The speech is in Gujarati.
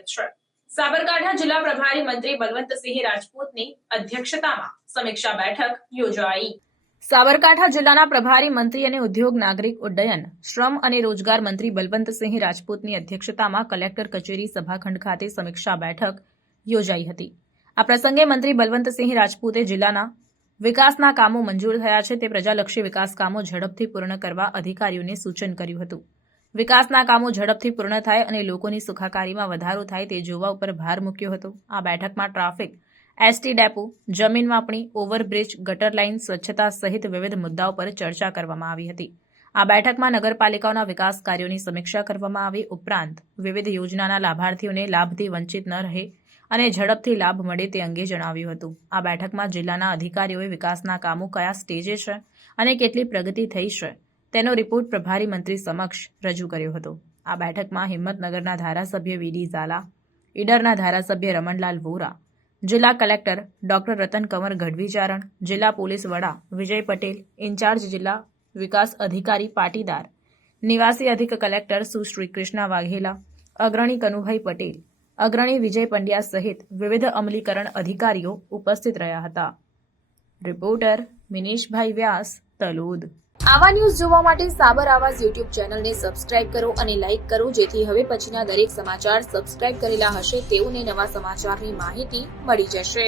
સ્વાગત છે। સાબરકાંઠા જિલ્લા પ્રભારી મંત્રી બલવંતસિંહ રાજપૂતની અધ્યક્ષતામાં સમીક્ષા બેઠક યોજાઈ। સાબરકાંઠા જિલ્લાના પ્રભારી મંત્રી અને ઉદ્યોગ નાગરિક ઉડ્ડયન શ્રમ અને રોજગાર મંત્રી બલવંતસિંહ રાજપૂતની અધ્યક્ષતામાં કલેક્ટર કચેરી સભાખંડ ખાતે સમીક્ષા બેઠક યોજાઈ હતી। આ પ્રસંગે મંત્રી બલવંતસિંહ રાજપૂતે જિલ્લાના વિકાસના કામો મંજૂર થયા છે તે પ્રજાલક્ષી વિકાસ કામો ઝડપથી પૂર્ણ કરવા અધિકારીઓને સૂચન કર્યું હતું। વિકાસના કામો ઝડપથી પૂર્ણ થાય અને લોકોની સુખાકારીમાં વધારો થાય તે જોવા ઉપર ભાર મૂક્યો હતો। આ બેઠકમાં ટ્રાફિક, એસટી ડેપો, જમીન માપણી, ઓવરબ્રિજ, ગટર લાઇન, સ્વચ્છતા સહિત વિવિધ મુદ્દાઓ પર ચર્ચા કરવામાં આવી હતી। આ બેઠકમાં નગરપાલિકાઓના વિકાસ કાર્યોની સમીક્ષા કરવામાં આવી। ઉપરાંત વિવિધ યોજનાના લાભાર્થીઓને લાભથી વંચિત ન રહે અને ઝડપથી લાભ મળે તે અંગે જણાવ્યું હતું। આ બેઠકમાં જિલ્લાના અધિકારીઓએ વિકાસના કામો કયા સ્ટેજે છે અને કેટલી પ્રગતિ થઈ છે તેનો રિપોર્ટ પ્રભારી મંત્રી સમક્ષ રજૂ કર્યો હતો। આ બેઠકમાં હિંમતનગરના ધારાસભ્ય વીડી ઝાલા, ઈડરના ધારાસભ્ય રમણલાલ વોરા, જિલ્લા કલેક્ટર ડોક્ટર રતન કંવર ગઢવી ચારણ, જિલ્લા પોલીસ વડા વિજય પટેલ, ઇન્ચાર્જ જિલ્લા વિકાસ અધિકારી પાટીદાર, નિવાસી અધિક કલેક્ટર સુશ્રી કૃષ્ણા વાઘેલા, અગ્રણી કનુભાઈ પટેલ, અગ્રણી વિજય પંડ્યા સહિત વિવિધ અમલીકરણ અધિકારીઓ ઉપસ્થિત રહ્યા હતા। રિપોર્ટર મિનીશભાઈ વ્યાસ, તલોદ। આવા ન્યૂઝ જોવા માટે સાબર આવાઝ યુટ્યુબ ચેનલને સબસ્ક્રાઇબ કરો અને લાઇક કરો, જેથી હવે પછીના દરેક સમાચાર સબસ્ક્રાઇબ કરેલા હશે તેઓને નવા સમાચારની માહિતી મળી જશે।